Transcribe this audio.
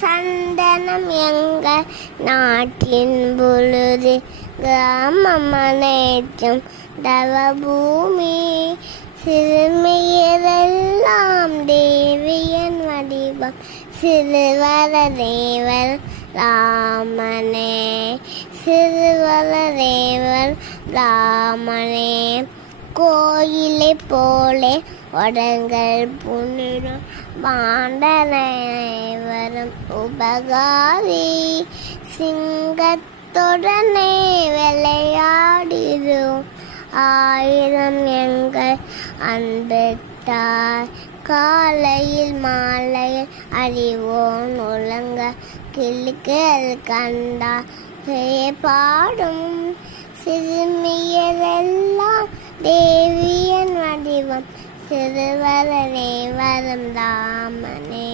சந்தனம் எங்கள் நாட்டின் பொழுது கிராமம் அனைத்தும் தவபூமி சிறுமியரெல்லாம் தேவியன் வடிவம் சிறுவர தேவர் ராமனே சிறுவர தேவர் ராமனே கோயிலை போலே உடங்கள் புனிடும் மாண்டனைவரும் உபகாரி சிங்கத்துடனே விளையாடிடும் ஆயிரம் எங்கள் அன்பத்தார் காலையில் மாலையில் அறிவோன் உலங்க கிளிகள் கண்டா பாடும் சிறுமியரெல்லாம் தேவியன் வடிவம் சிறுவரனே வரும் ராமனே.